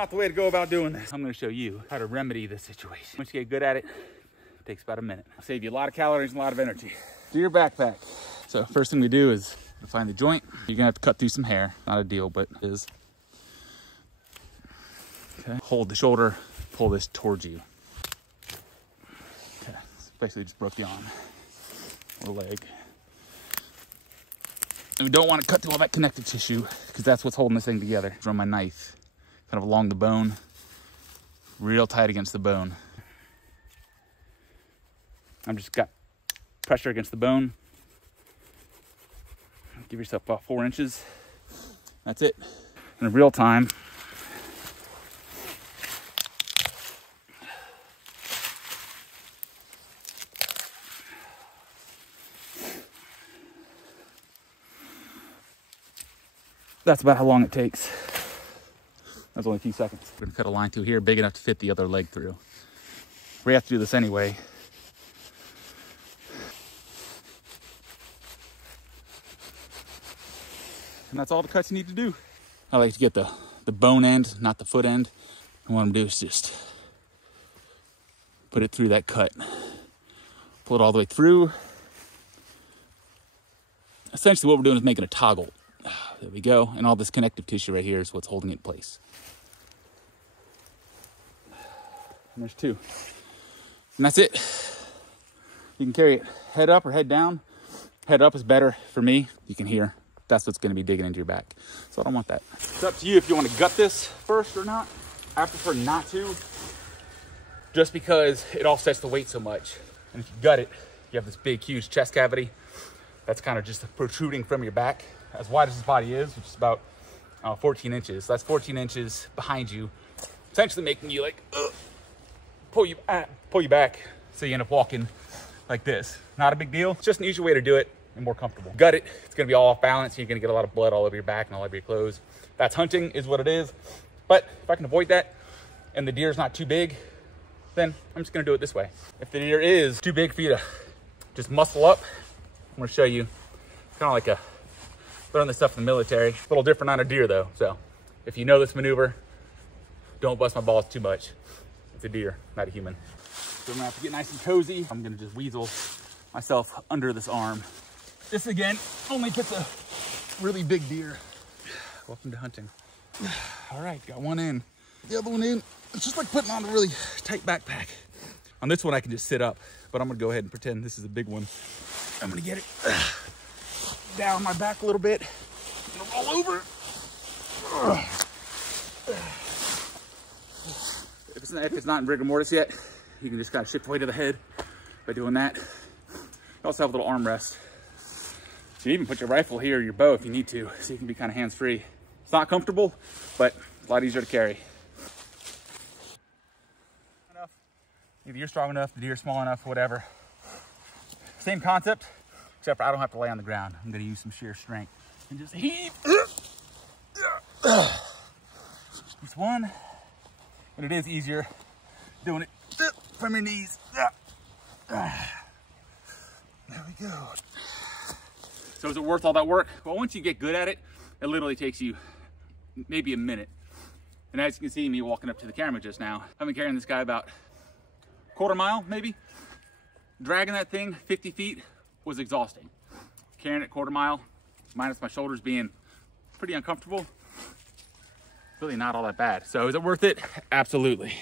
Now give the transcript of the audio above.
not the way to go about doing this. I'm gonna show you how to remedy this situation. Once you get good at it, it takes about a minute. It'll save you a lot of calories and a lot of energy. Do your backpack. So first thing we do is find the joint. You're gonna have to cut through some hair. Not a deal, but it is. Okay. Hold the shoulder, pull this towards you. Okay, so basically just broke the arm or leg. And we don't want to cut through all that connective tissue because that's what's holding this thing together. Run my knife kind of along the bone, real tight against the bone. I'm just got pressure against the bone. Give yourself about 4 inches. That's it. In real time, that's about how long it takes. That's only a few seconds. We're gonna cut a line through here big enough to fit the other leg through. We have to do this anyway. And that's all the cuts you need to do. I like to get the bone end, not the foot end. And what I'm gonna do is just put it through that cut. Pull it all the way through. Essentially what we're doing is making a toggle. There we go. And all this connective tissue right here is what's holding it in place. And there's 2. And that's it. You can carry it head up or head down. Head up is better for me. You can hear. That's what's going to be digging into your back. So I don't want that. It's up to you if you want to gut this first or not. I prefer not to, just because it offsets the weight so much. And if you gut it, you have this big, huge chest cavity that's kind of just protruding from your back, as wide as his body is, which is about 14 inches. That's 14 inches behind you, essentially making you like pull you back, so you end up walking like this. Not a big deal. It's just an easier way to do it and more comfortable. Gut it, it's gonna be all off balance. You're gonna get a lot of blood all over your back and all over your clothes. That's hunting, is what it is. But if I can avoid that and the deer's not too big, then I'm just gonna do it this way. If the deer is too big for you to just muscle up, I'm gonna show you kind of like a, learn this stuff in the military. A little different on a deer though. So if you know this maneuver, don't bust my balls too much. It's a deer, not a human. So I'm gonna have to get nice and cozy. I'm gonna just weasel myself under this arm. This again only fits a really big deer. Welcome to hunting. All right, got one in. The other one in. It's just like putting on a really tight backpack. On this one, I can just sit up, but I'm gonna go ahead and pretend this is a big one. I'm gonna get it down my back a little bit. I'm gonna roll over. If it's not in rigor mortis yet, you can just kind of shift the weight to the head by doing that. You also have a little armrest. So you even put your rifle here or your bow if you need to, so you can be kind of hands-free. It's not comfortable, but a lot easier to carry. Either you're strong enough, the deer's small enough, whatever. Same concept, except for I don't have to lay on the ground. I'm gonna use some sheer strength and just heave. Just one, and it is easier doing it from your knees. There we go. So is it worth all that work? Well, once you get good at it, it literally takes you maybe a minute. And as you can see me walking up to the camera just now, I've been carrying this guy about a quarter mile, maybe. Dragging that thing 50 feet was exhausting. Carrying it quarter mile, minus my shoulders being pretty uncomfortable, really not all that bad. So is it worth it? Absolutely.